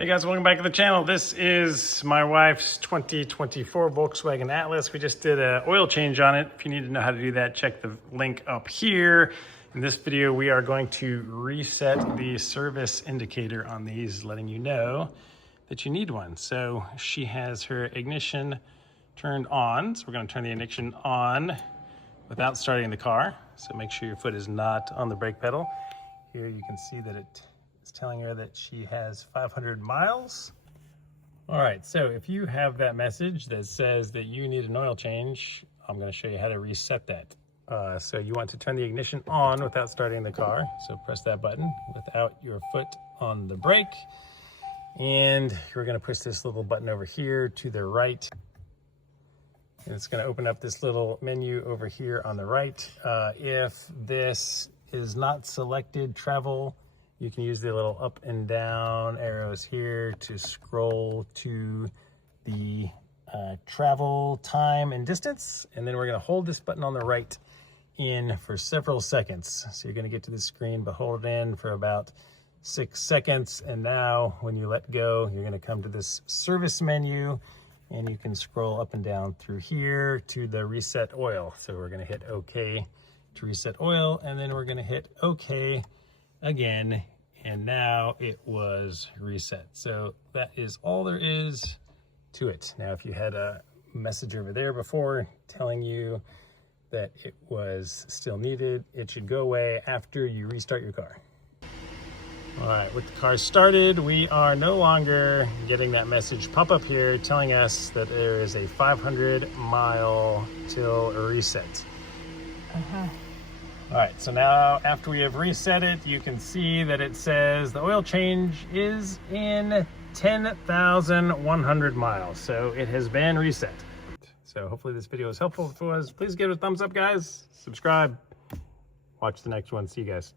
Hey guys, welcome back to the channel. This is my wife's 2024 Volkswagen Atlas. We just did an oil change on it. If you need to know how to do that, check the link up here. In this video, we are going to reset the service indicator on these, letting you know that you need one. So she has her ignition turned on. So we're going to turn the ignition on without starting the car. So make sure your foot is not on the brake pedal. Here you can see that it's telling her that she has 500 miles. All right, so if you have that message that says that you need an oil change, I'm going to show you how to reset that. So you want to turn the ignition on without starting the car. So press that button without your foot on the brake. And we're going to push this little button over here to the right. And it's going to open up this little menu over here on the right. If this is not selected, travel, you can use the little up and down arrows here to scroll to the travel time and distance. And then we're going to hold this button on the right in for several seconds. So you're going to get to the screen, but hold it in for about 6 seconds. And now when you let go, you're going to come to this service menu and you can scroll up and down through here to the reset oil. So we're going to hit OK to reset oil, and then we're going to hit OK again, and now it was reset. So that is all there is to it. Now, if you had a message over there before telling you that it was still needed, it should go away after you restart your car. All right, with the car started, we are no longer getting that message pop up here telling us that there is a 500 mile till a reset. All right, so now after we have reset it, you can see that it says the oil change is in 10,100 miles. So it has been reset. So hopefully this video was helpful. If it was, please give it a thumbs up, guys. Subscribe. Watch the next one. See you guys.